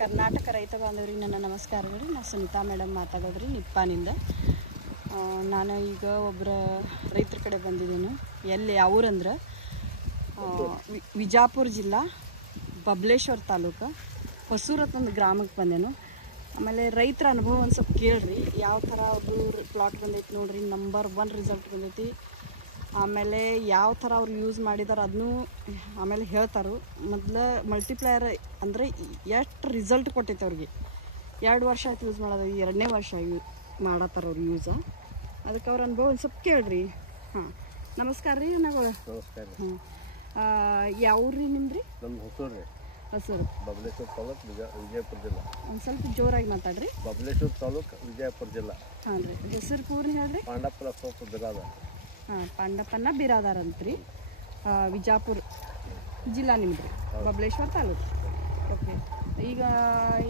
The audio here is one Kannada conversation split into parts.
ಕರ್ನಾಟಕ ರೈತ ಬಾಂಧವರಿಗೆ ನನ್ನ ನಮಸ್ಕಾರಗಳು. ನಾನು ಸುನೀತಾ ಮೇಡಮ್ ಮಾತಾಡೋದ್ರಿ ನಿಪ್ಪಾನಿಂದ. ನಾನು ಈಗ ಒಬ್ಬರ ರೈತರ ಕಡೆ ಬಂದಿದ್ದೇನೆ. ಎಲ್ಲಿ ಅವರಂದ್ರೆ ವಿಜಾಪುರ ಜಿಲ್ಲಾ ಬಬಲೇಶ್ವರ ತಾಲೂಕು ಹೊಸೂರತ್ ಒಂದು ಗ್ರಾಮಕ್ಕೆ ಬಂದೇನು. ಆಮೇಲೆ ರೈತರ ಅನುಭವ ಒಂದು ಸ್ವಲ್ಪ ಕೇಳ್ರಿ, ಯಾವ ಥರ ಅವ್ರದ್ದು ಪ್ಲಾಟ್ ಬಂದೈತಿ ನೋಡ್ರಿ. ನಂಬರ್ 1 ರಿಸಲ್ಟ್ ಬಂದೈತಿ. ಆಮೇಲೆ ಯಾವ ಥರ ಅವ್ರು ಯೂಸ್ ಮಾಡಿದಾರೆ ಅದನ್ನೂ ಆಮೇಲೆ ಹೇಳ್ತಾರೆ. ಮೊದಲು ಮಲ್ಟಿಪ್ಲೈಯರ್ ಅಂದರೆ ಎಷ್ಟು ರಿಸಲ್ಟ್ ಕೊಟ್ಟೈತೆ ಅವ್ರಿಗೆ. 2 ವರ್ಷ ಆಯ್ತು ಯೂಸ್ ಮಾಡೋದು, 2ನೇ ವರ್ಷ ಮಾಡತ್ತಾರ ಅವ್ರು ಯೂಸ. ಅದಕ್ಕೆ ಅವ್ರ ಅನುಭವ ಒಂದು ಸ್ವಲ್ಪ ಕೇಳ್ರಿ. ನಮಸ್ಕಾರ ರೀ. ನಾವು ಯಾವ್ರಿ ನಿಮ್ದು ರೀ? ನಮ್ಮ ಹೊಸೂರು ರೀ. ಹೊಸೂರು, ಬಬಲೇಶ್ವರ ತಾಲೂಕು ವಿಜಯಪುರ ಜಿಲ್ಲಾ. ಒಂದು ಸ್ವಲ್ಪ ಜೋರಾಗಿ ಮಾತಾಡ್ರಿ. ಬಬಲೇಶ್ವರ ತಾಲೂಕು ವಿಜಯಪುರ ಜಿಲ್ಲಾ. ಹಾಂ ರೀ. ಹೆಸರು ಪೂರ್ಣ ಹೇಳ್ರಿ. ಪಾಂಡಪ್ಪನ ಸೊಪ್ಪು ಬಿರಾದಾರ. ಪಾಂಡಪ್ಪನ ಬಿರಾದಾರ ಅಂತ್ರಿ. ವಿಜಾಪುರ ಜಿಲ್ಲಾ ನಿಮ್ದು ರೀ, ಬಬಲೇಶ್ವರ ತಾಲೂಕು. ಓಕೆ. ಈಗ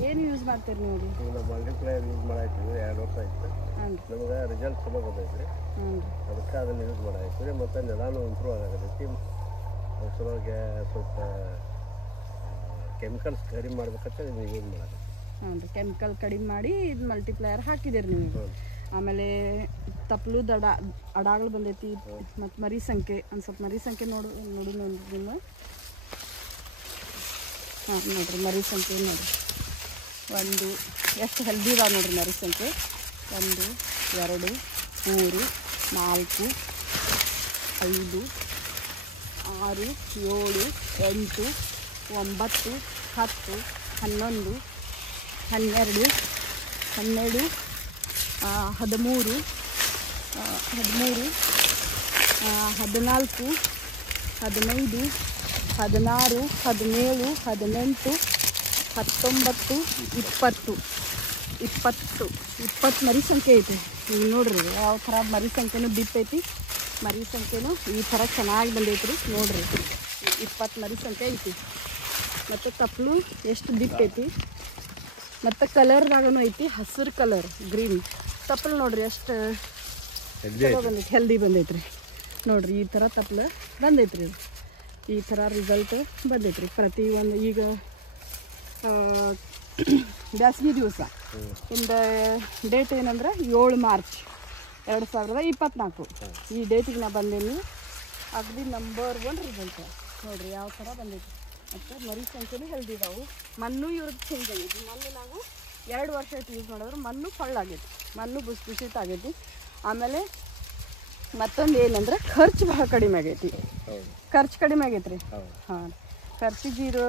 ಏನು ಯೂಸ್ ಮಾಡ್ತೀರಿ ನೀವು ರೀ? ಈಗ ನಾವು ಮಲ್ಟಿಪ್ಲೈಯರ್ ಯೂಸ್ ಮಾಡಾಯ್ತು 2 ವರ್ಷ ಆಯ್ತು. ಹಾಂ ರೀ. ನಮಗೆ ರಿಸಲ್ಟ್ ಚಲೋ ಬಂದೈತೆ ರೀ. ಅದಕ್ಕೆ ಅದನ್ನು ಯೂಸ್ ಮಾಡಾಯ್ತು ರೀ. ಮತ್ತು ನಿಧಾನ ಇಂಪ್ರೂವ್ ಆಗತೈತಿ. ಅದ್ರ ಸಲುವಾಗಿ ಸ್ವಲ್ಪ ಕೆಮಿಕಲ್ಸ್ ಕಡಿಮೆ ಮಾಡ್ಬೇಕಂತ ಇದನ್ನು ಯೂಸ್ ಮಾಡಾಕತ್ತಿ. ಹಾಂ ರೀ. ಕೆಮಿಕಲ್ ಕಡಿಮೆ ಮಾಡಿ ಇದು ಮಲ್ಟಿಪ್ಲೈಯರ್ ಹಾಕಿದ್ದೀರಿ ನೀವು. ಆಮೇಲೆ ತಪ್ಪಲು ಅಡಾಗಳು ಬಂದೈತಿ. ಮತ್ತು ಮರಿ ಸಂಖ್ಯೆ ಒಂದು ಸ್ವಲ್ಪ ಮರಿ ಸಂಖ್ಯೆ ನೋಡಿ ನಿಮ್ಮ. ಹಾಂ ನೋಡಿರಿ, ಮರಿ ಸಂಖ್ಯೆ ನೋಡಿರಿ. ಒಂದು ಎಷ್ಟು ಹೆಲ್ದಿ ಇದಾವೆ ನೋಡಿರಿ ಮರಿ ಸಂಖ್ಯೆ. 1 2 3 4 5 6 7 8 9 10 11 12 13 14 15 16 17 18 19 20 ಮರಿ ಸಂಖ್ಯೆ ಐತಿ. ಈಗ ನೋಡ್ರಿ ಯಾವ ಥರ ಮರಿ ಸಂಖ್ಯೆನೂ ಡಿಪ್ ಐತಿ. ಮರಿ ಸಂಖ್ಯೆನೂ ಈ ಥರ ಚೆನ್ನಾಗಿ ಬಂದೈತಿ ರೀ. ನೋಡ್ರಿ 20 ಮರಿ ಸಂಖ್ಯೆ ಐತಿ. ಮತ್ತು ತಪ್ಪಲು ಎಷ್ಟು ಡಿಪ್ ಐತಿ. ಮತ್ತು ಕಲರ್ದಾಗೂ ಐತಿ, ಹಸಿರು ಕಲರ್ ಗ್ರೀನ್ ತಪ್ಪಲು ನೋಡ್ರಿ ಎಷ್ಟು ಚಲೋ ಬಂದೈತಿ, ಹೆಲ್ದಿ ಬಂದೈತಿ ರೀ. ನೋಡ್ರಿ ಈ ಥರ ತಪ್ಪಲು ಬಂದೈತಿ ರೀ. ಈ ಥರ ರಿಸಲ್ಟ್ ಬಂದೈತಿ ರೀ. ಪ್ರತಿಯೊಂದು ಈಗ ಬ್ಯಾಸಗಿ ದಿವಸ ಇಂದ ಡೇಟ್ ಏನಂದ್ರೆ 7 ಮಾರ್ಚ್ 2024. ಈ ಡೇಟಿಗೆ ನಾ ಬಂದೇನಿ. ಅಗದಿ ನಂಬರ್ 1 ರಿಸಲ್ಟ್ ನೋಡ್ರಿ ಯಾವ ಥರ ಬಂದೈತಿ. ಮತ್ತು ಮರಿ ಸಂಖ್ಯೆನೂ ಹೆಲ್ದಿ ಇದಾವೆ. ಮಣ್ಣು ಇವ್ರದ್ದು ಚೇಂಜ್ ಆಗೈತಿ. ಮಣ್ಣು ನಾವು 2 ವರ್ಷ ಆಯ್ತು ಯೂಸ್ ಮಾಡಿದ್ರೆ ಮಣ್ಣು ಆಗೈತಿ. ಮಣ್ಣು ಬುಸಿತ ಆಗೈತಿ. ಆಮೇಲೆ ಮತ್ತೊಂದು ಏನಂದ್ರೆ ಖರ್ಚು ಭಾಳ ಕಡಿಮೆ ಆಗೈತಿ. ಖರ್ಚು ಕಡಿಮೆ ಆಗೈತಿ ರೀ. ಹಾಂ, ಖರ್ಚಿಗೆ ಇದು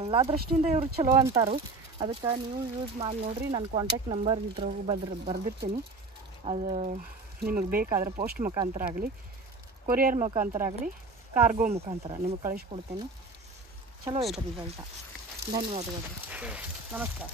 ಎಲ್ಲ ದೃಷ್ಟಿಯಿಂದ ಇವರು ಚಲೋ ಅಂತಾರು. ಅದಕ್ಕೆ ನೀವು ಯೂಸ್ ಮಾಡಿ ನೋಡಿರಿ. ನನ್ನ ಕಾಂಟ್ಯಾಕ್ಟ್ ನಂಬರ್ ಇದ್ರಾಗ ಬರೆದಿರ್ತೀನಿ. ಅದು ನಿಮಗೆ ಬೇಕಾದ್ರೆ ಪೋಸ್ಟ್ ಮುಖಾಂತರ ಆಗಲಿ, ಕೊರಿಯರ್ ಮುಖಾಂತರ ಆಗಲಿ, ಕಾರ್ಗೋ ಮುಖಾಂತರ ನಿಮಗೆ ಕಳಿಸ್ಕೊಡ್ತೀನಿ. ಚಲೋ ಐತೆ ರಿಸಲ್ಟ. ಧನ್ಯವಾದಗಳು. ನಮಸ್ಕಾರ.